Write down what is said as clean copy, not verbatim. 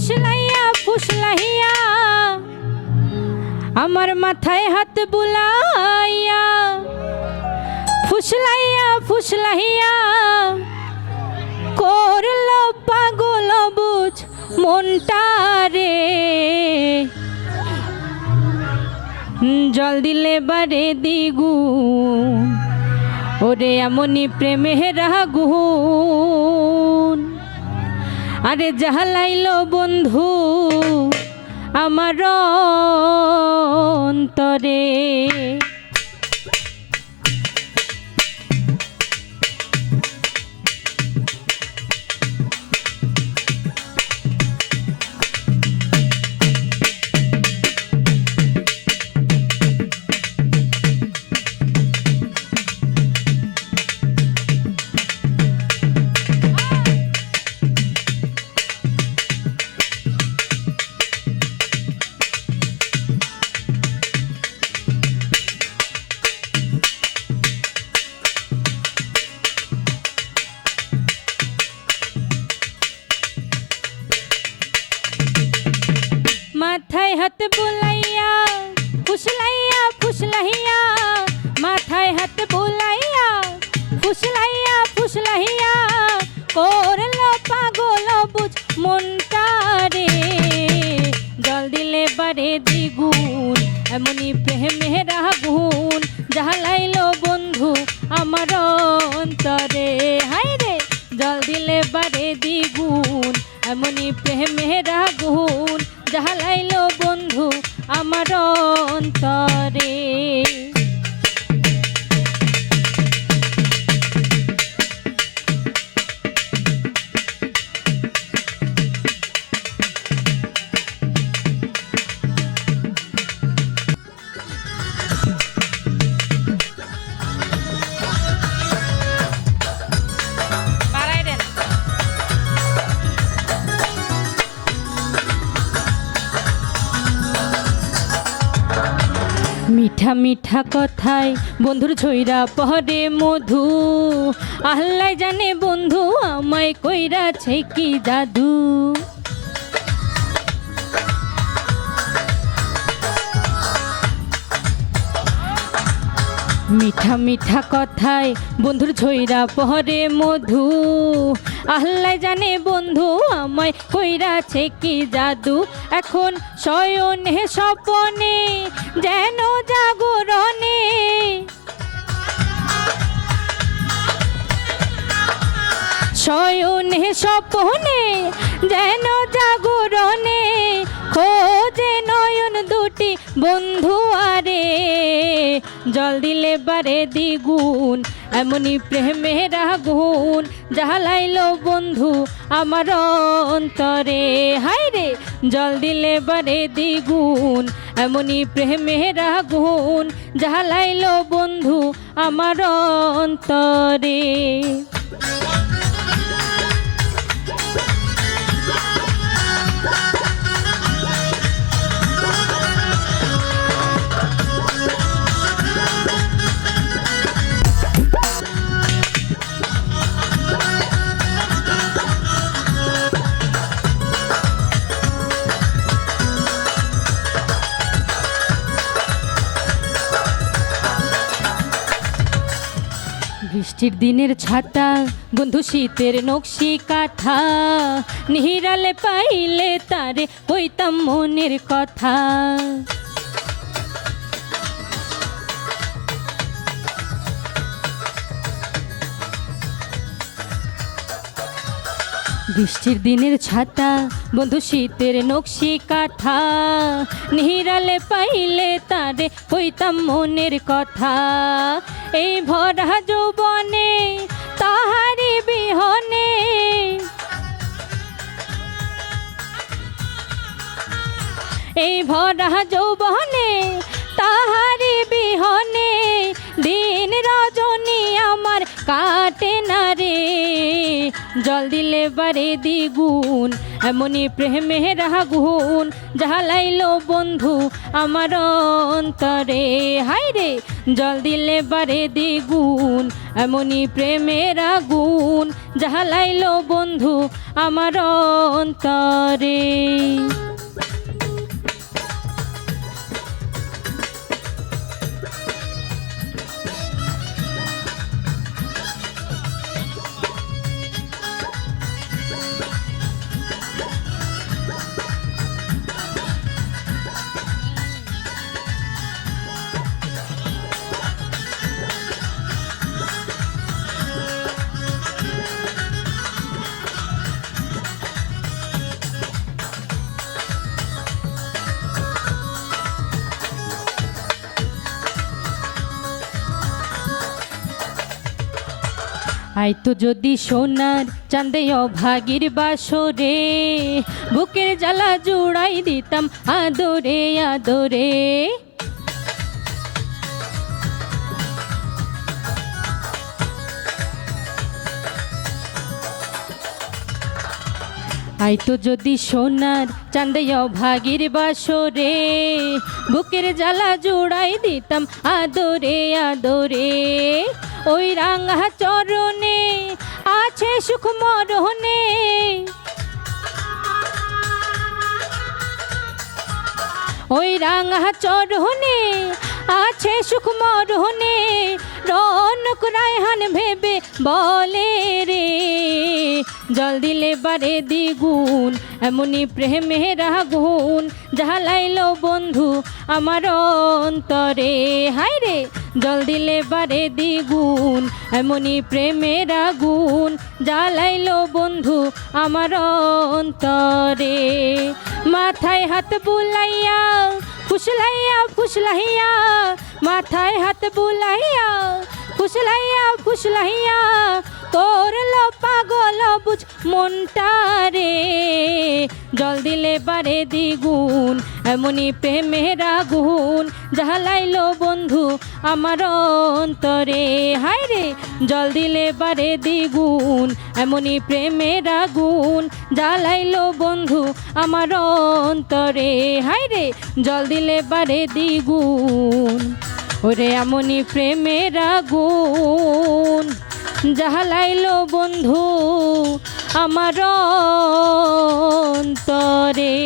ফুসলাইয়া ফুসলাইয়া আমার মাথায় হাত বুলাইয়া ফুসলাইয়া ফুসলাইয়া করলো পাগল বুঝ মনটা রে জল দিলে বারে দ্বিগুণ ওরে এমনি প্রেমের আগুন আরে জ্বালাইলো বন্ধু আমার অন্তরে মাথায় হাত বুলাইয়া ফুসলাইয়া ফুসলাইয়া মাথায় হাত বুলাইয়া ফুসলাইয়া ফুসলাইয়া করলো পাগল বুঝ মনটা রে জল দিলে বারে দ্বিগুণ এমনি প্রেমের আগুন জ্বালাইলো বন্ধু আমার অন্তরে হায় রে জল দিলে বারে দ্বিগুণ এমনি প্রেমের আগুন জ্বালাইলো বন্ধু আমার অন্তরে মিঠা মিঠা কথায় বন্ধুর ছইরা পহরে মধু আল্লাহ জানে বন্ধু আমায় কইরাছে কি জাদু মিঠা মিঠা কথায় বন্ধুর ছইরা পহরে মধু আল্লাহ জানে বন্ধু আমায় কইরাছে কি জাদু এখন শয়নে স্বপনে যেন জাগরণে শয়নে স্বপনে যেন জাগরণে খোঁজে নয়ন দুটি বন্ধু আরে জল দিলে বারে দ্বিগুণ এমনি প্রেমের আগুন জ্বালাইলো বন্ধু আমার অন্তরে হায় রে জল দিলে বারে দ্বিগুণ এমনি প্রেমের আগুন জ্বালাইলো বন্ধু আমার অন্তরে বৃষ্টির দিনের ছাতা বন্ধু শীতের নকশি কাঁথা নিহিরালে পাইলে তারে হইতাম মনের কথা বৃষ্টির দিনের ছাতা বন্ধু শীতের নকশি কাঁথা নিহিরালে পাইলে তারে হইতাম মনের কথা এই ভরা যৌবনে তাহারি বিহনে এই ভরা যৌবনে তাহারি বিহনে দিন রজনী আমার কাটে না রে জল দিলে বারে দ্বিগুণ এমনি প্রেমের আগুন জ্বালাইলো বন্ধু আমার অন্তরে হায় রে জল দিলে বারে দ্বিগুণ এমনই প্রেমের আগুন জ্বালাইলো বন্ধু আমার অন্তরে। আইতো যদি সোনার চাঁদে অভাগীর বাসরে, বুকের জ্বালা জুড়াই দিতাম আদরে আদরে। আইতো যদি সোনার চাঁদে অভাগীর বাসরে, বুকের জ্বালা জুড়াই দিতাম আদরে আদরে। ওই রাঙা চরণে আছে সুখ মরণে, ওই রাঙা চরণে আছে সুখ মরণে। রৌনক রায়হান ভেবে বলে রে, জল দিলে বারে দ্বিগুণ এমনই প্রেমের আগুন জ্বালাইলো বন্ধু আমার অন্তরে। হায় রে, জল দিলে বারে দ্বিগুণ এমনই প্রেমের আগুন জ্বালাইলো বন্ধু আমার অন্তরে। মাথায় হাত বুলাইয়া ফুসলাইয়া ফুসলাইয়া, মাথায় হাত বুলাইয়া ফুসলাইয়া ফুসলাইয়া, করলো পাগল বুঝ মনটারে। জল দিলে বারে দ্বিগুণ এমনই প্রেমের আগুন জ্বালাইলো বন্ধু আমার অন্তরে। হায় রে, জল দিলে বারে দ্বিগুণ এমনই প্রেমের আগুন জ্বালাইলো বন্ধু আমার অন্তরে। হায় রে, জল দিলে বারে দ্বিগুণ, ওরে এমনই প্রেমের আগুন জ্বালাইলো বন্ধু আমার অন্তরে।